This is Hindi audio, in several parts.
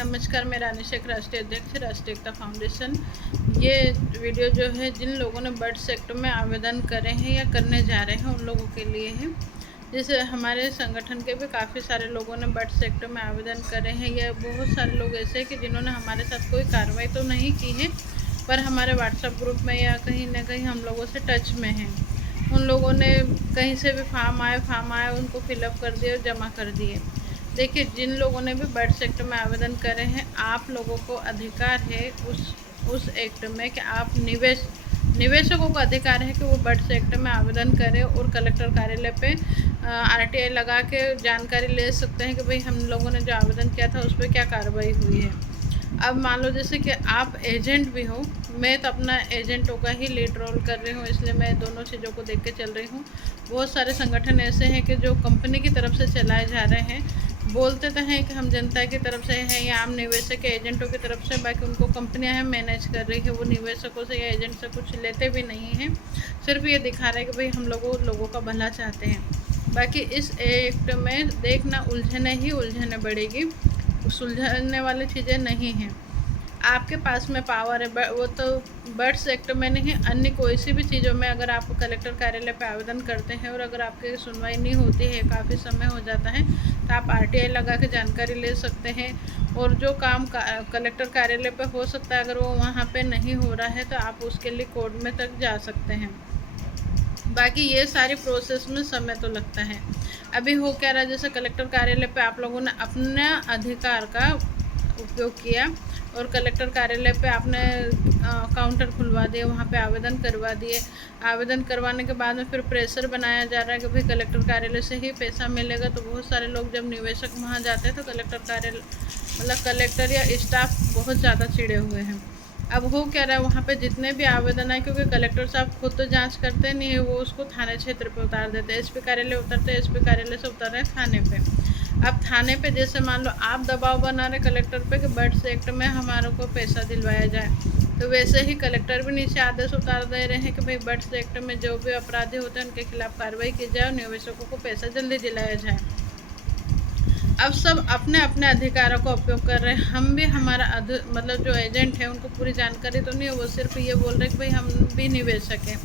नमस्कार, मैं रानी शेख, राष्ट्रीय अध्यक्ष, राष्ट्रीय एकता फाउंडेशन। ये वीडियो जो है जिन लोगों ने बर्ड सेक्टर में आवेदन करे हैं या करने जा रहे हैं उन लोगों के लिए है। जैसे हमारे संगठन के भी काफ़ी सारे लोगों ने बर्ड सेक्टर में आवेदन करे हैं, या बहुत सारे लोग ऐसे हैं कि जिन्होंने हमारे साथ कोई कार्रवाई तो नहीं की है, पर हमारे व्हाट्सएप ग्रुप में या कहीं ना कहीं हम लोगों से टच में हैं। उन लोगों ने कहीं से भी फॉर्म आए उनको फिलअप कर दिए और जमा कर दिए। देखिए, जिन लोगों ने भी बर्ड सेक्टर में आवेदन करे हैं, आप लोगों को अधिकार है उस एक्ट में कि आप निवेशकों को अधिकार है कि वो बर्ड सेक्टर में आवेदन करें और कलेक्टर कार्यालय पे आरटीआई लगा के जानकारी ले सकते हैं कि भाई हम लोगों ने जो आवेदन किया था उस पर क्या कार्रवाई हुई है। अब मान लो जैसे कि आप एजेंट भी हो, मैं तो अपना एजेंटों का ही लीड रोल कर रही हूँ, इसलिए मैं दोनों चीज़ों को देख के चल रही हूँ। बहुत सारे संगठन ऐसे हैं कि जो कंपनी की तरफ से चलाए जा रहे हैं, बोलते तो हैं कि हम जनता की तरफ से हैं या आम निवेशक के एजेंटों की तरफ से, बाकी उनको कंपनियां हैं मैनेज कर रही है, वो निवेशकों से या एजेंट से कुछ लेते भी नहीं हैं, सिर्फ ये दिखा रहे हैं कि भाई हम लोगों का भला चाहते हैं। बाकी इस एक्ट में देखना उलझने बढ़ेगी, सुलझाने वाली चीज़ें नहीं हैं। आपके पास में पावर है, वो तो बर्ड्स एक्ट में नहीं, अन्य कोई सी भी चीज़ों में अगर आप कलेक्टर कार्यालय पे आवेदन करते हैं और अगर आपकी सुनवाई नहीं होती है, काफ़ी समय हो जाता है, तो आप आरटीआई लगा के जानकारी ले सकते हैं। और जो काम कलेक्टर कार्यालय पे हो सकता है, अगर वो वहाँ पे नहीं हो रहा है तो आप उसके लिए कोर्ट में तक जा सकते हैं। बाकी ये सारी प्रोसेस में समय तो लगता है। अभी हो क्या रहा है, जैसे कलेक्टर कार्यालय पे आप लोगों ने अपने अधिकार का उपयोग किया और कलेक्टर कार्यालय पे आपने काउंटर खुलवा दिए, वहाँ पे आवेदन करवा दिए। आवेदन करवाने के बाद में फिर प्रेशर बनाया जा रहा है कि भाई कलेक्टर कार्यालय से ही पैसा मिलेगा। तो बहुत सारे लोग जब निवेशक वहाँ जाते हैं तो कलेक्टर कार्यालय कलेक्टर या स्टाफ बहुत ज़्यादा चिड़े हुए हैं। अब हो क्या रहा है, वहाँ पे जितने भी आवेदन आए, क्योंकि कलेक्टर साहब खुद तो जांच करते नहीं है, वो उसको थाने क्षेत्र पे उतार देते हैं, एसपी कार्यालय उतरते हैं, एसपी कार्यालय से उतर रहे हैं थाने पे। अब थाने पे जैसे मान लो आप दबाव बना रहे कलेक्टर पे कि बर्ड्स एक्ट में हमारे को पैसा दिलवाया जाए, तो वैसे ही कलेक्टर भी नीचे आदेश उतार दे रहे हैं कि भाई बर्ड्स एक्ट में जो भी अपराधी होते हैं उनके खिलाफ कार्रवाई की जाए और निवेशकों को पैसा जल्दी दिलाया जाए। अब सब अपने अपने अधिकारों का उपयोग कर रहे हैं। हम भी हमारा मतलब जो एजेंट है उनको पूरी जानकारी तो नहीं है, वो सिर्फ ये बोल रहे हैं कि भाई हम भी निवेशक हैं।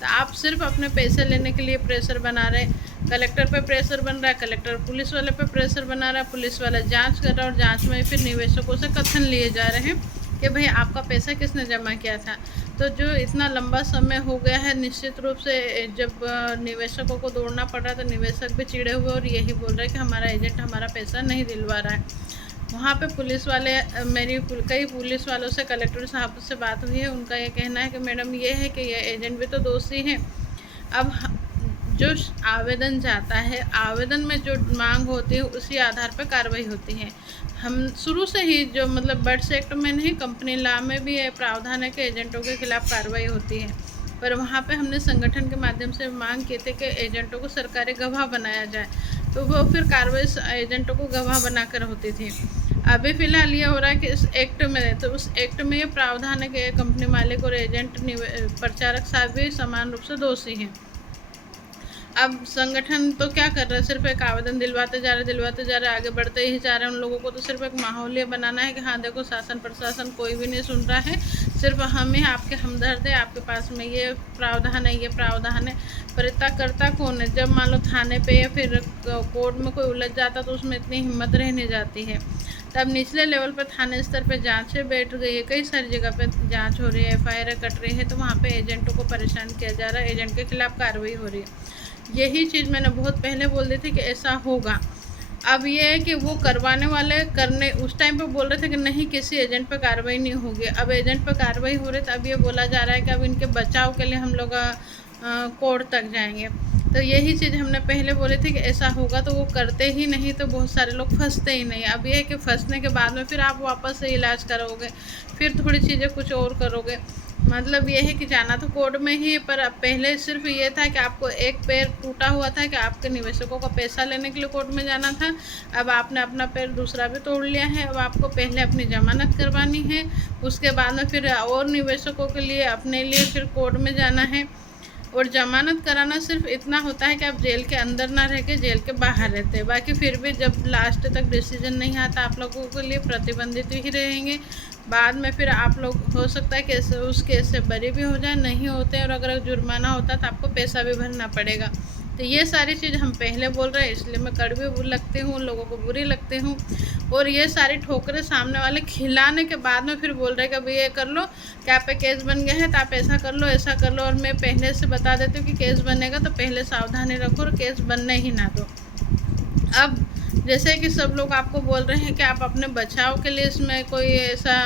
तो आप सिर्फ अपने पैसे लेने के लिए प्रेशर बना रहे हैं। कलेक्टर पे प्रेशर बन रहा है, कलेक्टर पुलिस वाले पे प्रेशर बना रहा है, पुलिस वाला जांच कर रहा है और जांच में फिर निवेशकों से कथन लिए जा रहे हैं कि भाई आपका पैसा किसने जमा किया था। तो जो इतना लंबा समय हो गया है, निश्चित रूप से जब निवेशकों को दौड़ना पड़ रहा है तो निवेशक भी चिड़े हुए और यही बोल रहे हैं कि हमारा एजेंट हमारा पैसा नहीं दिलवा रहा है। वहाँ पे पुलिस वाले, मेरी कई पुलिस वालों से कलेक्टर साहब से बात हुई है, उनका ये कहना है कि मैडम ये है कि ये एजेंट भी तो दोषी हैं। अब जो आवेदन जाता है, आवेदन में जो मांग होती है उसी आधार पर कार्रवाई होती है। हम शुरू से ही जो मतलब बर्ड्स एक्ट में नहीं, कंपनी लॉ में भी ये प्रावधान है कि एजेंटों के खिलाफ कार्रवाई होती है, पर वहाँ पे हमने संगठन के माध्यम से मांग की थी कि एजेंटों को सरकारी गवाह बनाया जाए, तो वो फिर कार्रवाई एजेंटों को गवाह बनाकर होती थी। अभी फ़िलहाल ये हो रहा है कि इस एक्ट में, तो उस एक्ट में ये प्रावधान है कि कंपनी मालिक और एजेंट प्रचारक साहब भी समान रूप से दोषी हैं। अब संगठन तो क्या कर रहा है, सिर्फ एक आवेदन दिलवाते जा रहे, आगे बढ़ते ही जा रहे हैं। उन लोगों को तो सिर्फ एक माहौल बनाना है कि हाँ देखो, शासन प्रशासन कोई भी नहीं सुन रहा है, सिर्फ हम ही आपके हमदर्द है, आपके पास में ये प्रावधान है, पर इतना करता कौन है। जब मान लो थाने पे या फिर कोर्ट में कोई उलझ जाता तो उसमें इतनी हिम्मत रह नहीं जाती है। तब निचले लेवल पर थाने स्तर पर जांचें बैठ गई है, कई सारी जगह पे जांच हो रही है, एफआईआर कट रही है, तो वहाँ पे एजेंटों को परेशान किया जा रहा है, एजेंट के खिलाफ कार्रवाई हो रही है। यही चीज़ मैंने बहुत पहले बोल दी थी कि ऐसा होगा। अब ये है कि वो करवाने वाले उस टाइम पे बोल रहे थे कि नहीं, किसी एजेंट पे कार्रवाई नहीं होगी। अब एजेंट पे कार्रवाई हो रही है, तो अब ये बोला जा रहा है कि अब इनके बचाव के लिए हम लोग कोर्ट तक जाएंगे। तो यही चीज़ हमने पहले बोली थी कि ऐसा होगा, तो वो करते ही नहीं, तो बहुत सारे लोग फंसते ही नहीं। अब ये है कि फंसने के बाद में फिर आप वापस से इलाज करोगे, फिर थोड़ी चीज़ें कुछ और करोगे। मतलब ये है कि जाना तो कोर्ट में ही, पर अब पहले सिर्फ ये था कि आपको एक पैर टूटा हुआ था कि आपके निवेशकों का पैसा लेने के लिए कोर्ट में जाना था। अब आपने अपना पैर दूसरा भी तोड़ लिया है। अब आपको पहले अपनी जमानत करवानी है, उसके बाद में फिर और निवेशकों के लिए अपने लिए फिर कोर्ट में जाना है। और जमानत कराना सिर्फ इतना होता है कि आप जेल के अंदर ना रह के जेल के बाहर रहते हैं। बाकी फिर भी जब लास्ट तक डिसीजन नहीं आता आप लोगों के लिए प्रतिबंधित ही रहेंगे। बाद में फिर आप लोग हो सकता है कि उस केस से बरी भी हो जाए, नहीं होते, और अगर जुर्माना होता तो आपको पैसा भी भरना पड़ेगा। तो ये सारी चीज़ हम पहले बोल रहे हैं, इसलिए मैं कड़वी लगती हूँ, लोगों को बुरी लगती हूँ। और ये सारी ठोकरें सामने वाले खिलाने के बाद में फिर बोल रहे हैं कि अभी ये कर लो, क्या पे केस बन गया है तो आप ऐसा कर लो, ऐसा कर लो। और मैं पहले से बता देती हूँ कि केस बनेगा तो पहले सावधानी रखो और केस बनने ही ना दो। अब जैसे कि सब लोग आपको बोल रहे हैं कि आप अपने बचाव के लिए इसमें कोई ऐसा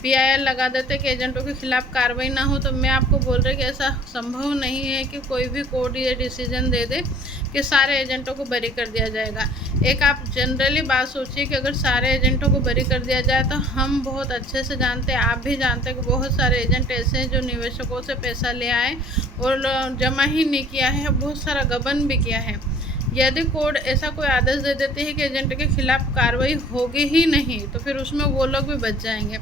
PIR लगा देते कि एजेंटों के खिलाफ कार्रवाई ना हो, तो मैं आपको बोल रही कि ऐसा संभव नहीं है कि कोई भी कोर्ट ये डिसीजन दे दे कि सारे एजेंटों को बरी कर दिया जाएगा। एक आप जनरली बात सोचिए कि अगर सारे एजेंटों को बरी कर दिया जाए तो हम बहुत अच्छे से जानते हैं, आप भी जानते हैं कि बहुत सारे एजेंट ऐसे हैं जो निवेशकों से पैसा ले आए और जमा ही नहीं किया है, बहुत सारा गबन भी किया है। यदि कोर्ट ऐसा कोई आदेश दे देती है कि एजेंट के खिलाफ कार्रवाई होगी ही नहीं, तो फिर उसमें वो लोग भी बच जाएंगे।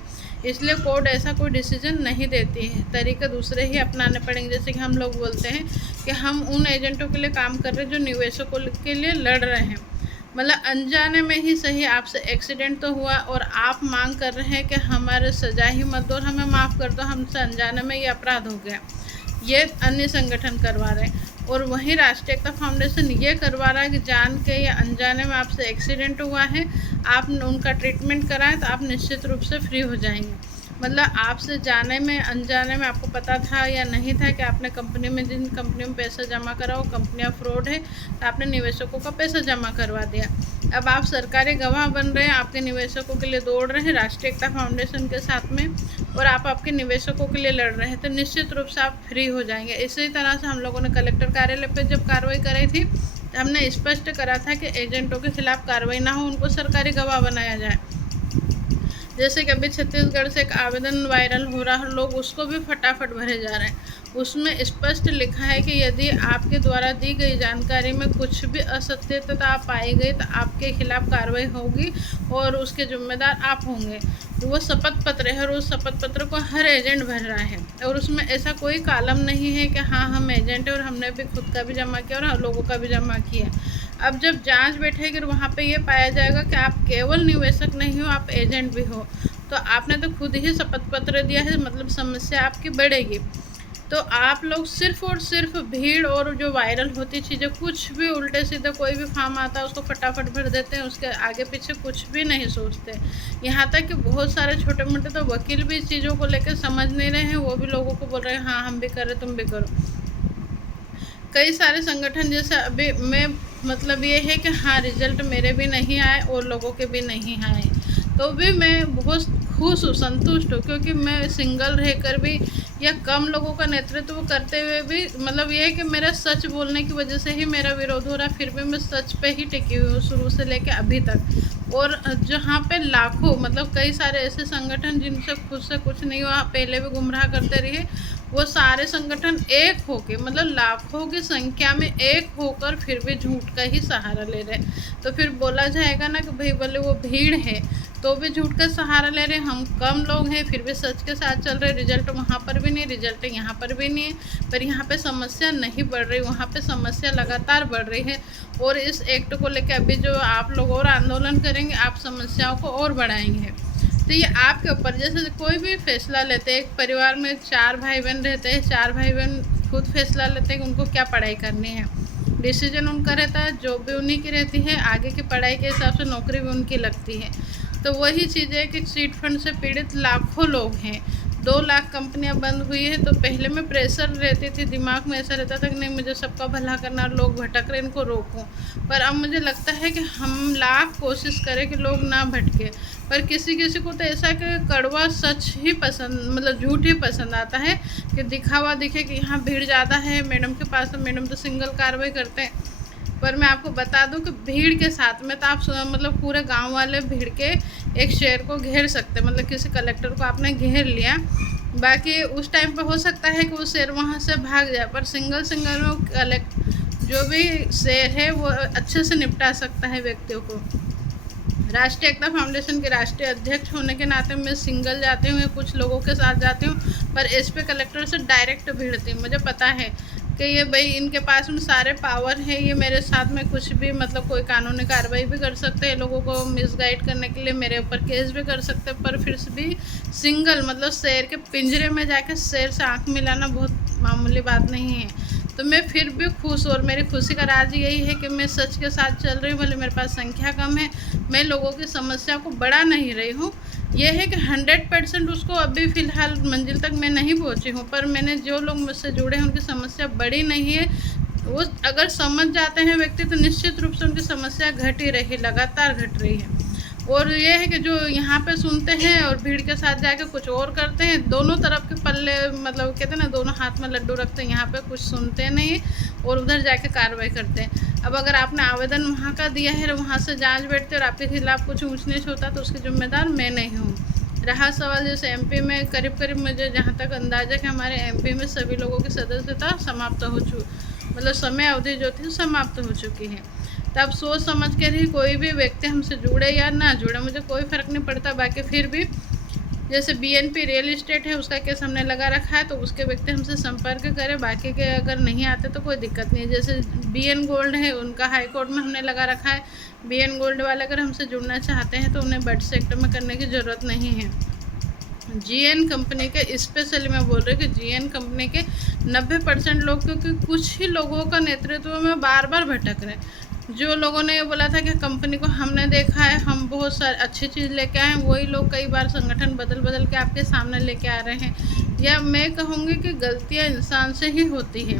इसलिए कोर्ट ऐसा कोई डिसीजन नहीं देती है, तरीके दूसरे ही अपनाने पड़ेंगे। जैसे कि हम लोग बोलते हैं कि हम उन एजेंटों के लिए काम कर रहे हैं जो निवेशकों के लिए लड़ रहे हैं, मतलब अनजाने में ही सही आपसे एक्सीडेंट तो हुआ और आप मांग कर रहे हैं कि हमारे सजा ही मत दो, हमें माफ़ कर दो, हमसे अनजाने में ये अपराध हो गया। ये अन्य संगठन करवा रहे हैं। और वहीं राष्ट्रीय एकता फाउंडेशन ये करवा रहा है कि जान के या अनजाने में आपसे एक्सीडेंट हुआ है, आप उनका ट्रीटमेंट कराएं तो आप निश्चित रूप से फ्री हो जाएंगे। मतलब आपसे जाने में अनजाने में आपको पता था या नहीं था कि आपने कंपनी में जिन कंपनी में पैसा जमा करा वो कंपनियां फ्रॉड है, तो आपने निवेशकों का पैसा जमा करवा दिया। अब आप सरकारी गवाह बन रहे हैं, आपके निवेशकों के लिए दौड़ रहे हैं राष्ट्रीय एकता फाउंडेशन के साथ में, और आप आपके निवेशकों के लिए लड़ रहे हैं, तो निश्चित रूप से आप फ्री हो जाएंगे। इसी तरह से हम लोगों ने कलेक्टर कार्यालय पर जब कार्रवाई कराई थी, हमने स्पष्ट करा था कि एजेंटों के खिलाफ कार्रवाई ना हो, उनको सरकारी गवाह बनाया जाए। जैसे कि अभी छत्तीसगढ़ से एक आवेदन वायरल हो रहा है, लोग उसको भी फटाफट भरे जा रहे हैं। उसमें स्पष्ट लिखा है कि यदि आपके द्वारा दी गई जानकारी में कुछ भी असत्यता पाई गई तो आपके खिलाफ कार्रवाई होगी और उसके जिम्मेदार आप होंगे। तो वो शपथ पत्र है और उस शपथ पत्र को हर एजेंट भर रहा है, और उसमें ऐसा कोई कॉलम नहीं है कि हाँ हम एजेंट है और हमने भी खुद का भी जमा किया और लोगों का भी जमा किया। अब जब जांच बैठेगी वहाँ पे ये पाया जाएगा कि आप केवल निवेशक नहीं हो, आप एजेंट भी हो, तो आपने तो खुद ही शपथ पत्र दिया है, मतलब समस्या आपकी बढ़ेगी। तो आप लोग सिर्फ और सिर्फ भीड़ और जो वायरल होती चीज़ें, कुछ भी उल्टे सीधे कोई भी फॉर्म आता है उसको फटाफट भर देते हैं, उसके आगे पीछे कुछ भी नहीं सोचते। यहाँ तक कि बहुत सारे छोटे मोटे तो वकील भी चीज़ों को लेकर समझ नहीं रहे हैं, वो भी लोगों को बोल रहे हैं हाँ हम भी कर रहे तुम भी करो। कई सारे संगठन जैसे अभी मैं मतलब ये है कि हाँ रिजल्ट मेरे भी नहीं आए और लोगों के भी नहीं आए, तो भी मैं बहुत खुश हूँ, संतुष्ट हूँ, क्योंकि मैं सिंगल रहकर भी या कम लोगों का नेतृत्व करते हुए भी मतलब ये है कि मेरा सच बोलने की वजह से ही मेरा विरोध हो रहा है, फिर भी मैं सच पे ही टिकी हुई हूँ शुरू से लेकर अभी तक। और जहाँ पे लाखों मतलब कई सारे ऐसे संगठन जिनसे खुद से कुछ नहीं हुआ, पहले भी गुमराह करते रहे, वो सारे संगठन एक होके मतलब लाखों की संख्या में एक होकर फिर भी झूठ का ही सहारा ले रहे, तो फिर बोला जाएगा ना कि भाई भले वो भीड़ है तो भी झूठ का सहारा ले रहे, हम कम लोग हैं फिर भी सच के साथ चल रहे। रिजल्ट वहाँ पर भी नहीं, रिजल्ट यहाँ पर भी नहीं है, पर यहाँ पे समस्या नहीं बढ़ रही, वहाँ पे समस्या लगातार बढ़ रही है। और इस एक्ट को लेकर अभी जो आप लोग और आंदोलन करेंगे, आप समस्याओं को और बढ़ाएंगे। तो ये आपके ऊपर, जैसे कोई भी फैसला लेते हैं, एक परिवार में 4 भाई बहन रहते हैं, 4 भाई बहन खुद फैसला लेते हैं कि उनको क्या पढ़ाई करनी है, डिसीजन उनका रहता है, जॉब भी उन्हीं की रहती है, आगे की पढ़ाई के हिसाब से नौकरी भी उनकी लगती है। तो वही चीज़ है कि चीट फंड से पीड़ित लाखों लोग हैं, 2 लाख कंपनियां बंद हुई है, तो पहले में प्रेशर रहती थी, दिमाग में ऐसा रहता था कि नहीं मुझे सबका भला करना, लोग भटक रहे इनको रोकूं। पर अब मुझे लगता है कि हम लाख कोशिश करें कि लोग ना भटके, पर किसी किसी को तो ऐसा कि कड़वा सच ही पसंद मतलब झूठ ही पसंद आता है, कि दिखावा दिखे कि यहाँ भीड़ ज़्यादा है मैडम के पास, तो मैडम तो सिंगल कार्रवाई करते हैं। पर मैं आपको बता दूं कि भीड़ के साथ में तो आप मतलब पूरे गांव वाले भीड़ के एक शेर को घेर सकते, मतलब किसी कलेक्टर को आपने घेर लिया, बाकी उस टाइम पे हो सकता है कि वो शेर वहां से भाग जाए, पर सिंगल जो भी शेर है वो अच्छे से निपटा सकता है व्यक्तियों को। राष्ट्रीय एकता फाउंडेशन के राष्ट्रीय अध्यक्ष होने के नाते मैं सिंगल जाती हूँ या कुछ लोगों के साथ जाती हूँ, पर एसपी कलेक्टर से डायरेक्ट भिड़ती हूँ। मुझे पता है कि ये भाई इनके पास में सारे पावर है, ये मेरे साथ में कुछ भी मतलब कोई कानूनी कार्रवाई भी कर सकते हैं, लोगों को मिसगाइड करने के लिए मेरे ऊपर केस भी कर सकते हैं। पर फिर भी सिंगल मतलब शेर के पिंजरे में जाकर शेर से आँख मिलाना बहुत मामूली बात नहीं है। तो मैं फिर भी खुश, और मेरी खुशी का राज यही है कि मैं सच के साथ चल रही हूँ। भले मेरे पास संख्या कम है, मैं लोगों की समस्या को बढ़ा नहीं रही हूँ। यह है कि 100% उसको अभी फ़िलहाल मंजिल तक मैं नहीं पहुँची हूँ, पर मैंने जो लोग मुझसे जुड़े हैं उनकी समस्या बड़ी नहीं है। वो अगर समझ जाते हैं व्यक्ति तो निश्चित रूप से उनकी समस्या घट ही रही, लगातार घट रही है। और ये है कि जो यहाँ पे सुनते हैं और भीड़ के साथ जाके कुछ और करते हैं, दोनों तरफ के पल्ले मतलब कहते हैं ना, दोनों हाथ में लड्डू रखते हैं। यहाँ पे कुछ सुनते नहीं और उधर जाके कार्रवाई करते हैं। अब अगर आपने आवेदन वहाँ का दिया है, वहाँ से जांच बैठते और आपके खिलाफ कुछ ऊंच नीच होता तो उसकी जिम्मेदार मैं नहीं हूँ। रहा सवाल जैसे एमपी में करीब मुझे जहाँ तक अंदाजा कि हमारे एमपी में सभी लोगों की सदस्यता समाप्त हो मतलब समय अवधि जो थी समाप्त हो चुकी है। तब सोच समझ कर ही कोई भी व्यक्ति हमसे जुड़े या ना जुड़े, मुझे कोई फ़र्क नहीं पड़ता। बाकी फिर भी जैसे बीएनपी रियल इस्टेट है, उसका केस हमने लगा रखा है, तो उसके व्यक्ति हमसे संपर्क करें। बाकी के अगर नहीं आते तो कोई दिक्कत नहीं है। जैसे बीएन गोल्ड है, उनका हाई कोर्ट में हमने लगा रखा है। बीएन गोल्ड वाले अगर हमसे जुड़ना चाहते हैं तो उन्हें बट सेक्टर में करने की ज़रूरत नहीं है। जीएन कंपनी के स्पेशली मैं बोल रही हूँ कि जीएन कंपनी के 90% लोग, क्योंकि कुछ ही लोगों का नेतृत्व में बार बार भटक रहे हैं। जो लोगों ने ये बोला था कि कंपनी को हमने देखा है, हम बहुत सारी अच्छी चीज़ लेके आए हैं, वही लोग कई बार संगठन बदल के आपके सामने लेके आ रहे हैं। या मैं कहूँगी कि गलतियाँ इंसान से ही होती है,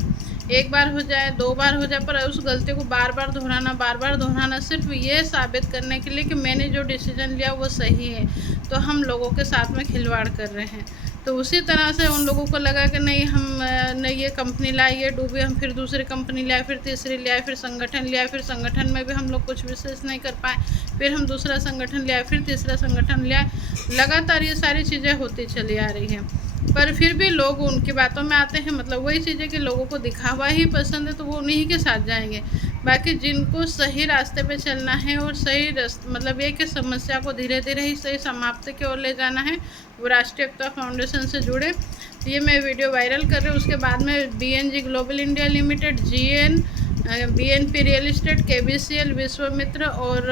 एक बार हो जाए, 2 बार हो जाए, पर उस गलती को बार बार दोहराना सिर्फ ये साबित करने के लिए कि मैंने जो डिसीजन लिया वो सही है, तो हम लोगों के साथ में खिलवाड़ कर रहे हैं। तो उसी तरह से उन लोगों को लगा कि नहीं, हम नहीं ये कंपनी लाई, ये डूबी, हम फिर दूसरी कंपनी लाए, फिर तीसरी लाए, फिर संगठन लिया, फिर संगठन में भी हम लोग कुछ विशेष नहीं कर पाए, फिर हम दूसरा संगठन लिया, फिर तीसरा संगठन लिया। लगातार ये सारी चीज़ें होती चली आ रही हैं, पर फिर भी लोग उनकी बातों में आते हैं। मतलब वही चीज़ें कि लोगों को दिखावा ही पसंद है, तो वो उन्हीं के साथ जाएंगे। बाकी जिनको सही रास्ते पे चलना है और सही मतलब ये कि समस्या को धीरे धीरे ही सही समाप्ति की ओर ले जाना है, वो राष्ट्रीय एकता फाउंडेशन से जुड़े। ये मैं वीडियो वायरल कर रही हूँ। उसके बाद में BNG global India limited, GN, BNP real estate, KBCL, Vishwamitra और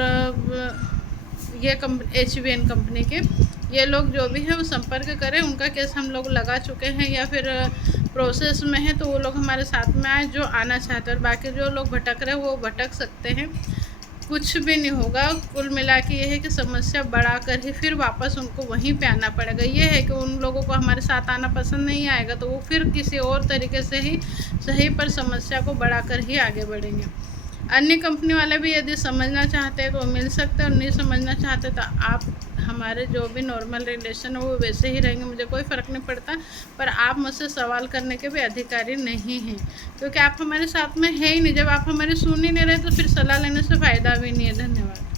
ये HVN कंपनी के ये लोग जो भी है वो संपर्क करें। उनका केस हम लोग लगा चुके हैं या फिर प्रोसेस में है, तो वो लोग हमारे साथ में आए जो आना चाहते हैं। और बाकी जो लोग भटक रहे हैं वो भटक सकते हैं, कुछ भी नहीं होगा। कुल मिला के ये है कि समस्या बढ़ा कर ही फिर वापस उनको वहीं पे आना पड़ेगा। ये है कि उन लोगों को हमारे साथ आना पसंद नहीं आएगा, तो वो फिर किसी और तरीके से ही सही पर समस्या को बढ़ा कर ही आगे बढ़ेंगे। अन्य कंपनी वाले भी यदि समझना चाहते हैं तो मिल सकते हैं, और नहीं समझना चाहते तो आप हमारे जो भी नॉर्मल रिलेशन है वो वैसे ही रहेंगे, मुझे कोई फ़र्क नहीं पड़ता। पर आप मुझसे सवाल करने के भी अधिकारी नहीं हैं, क्योंकि आप हमारे साथ में है ही नहीं। जब आप हमारी सुन ही नहीं रहे तो फिर सलाह लेने से फ़ायदा भी नहीं है। धन्यवाद।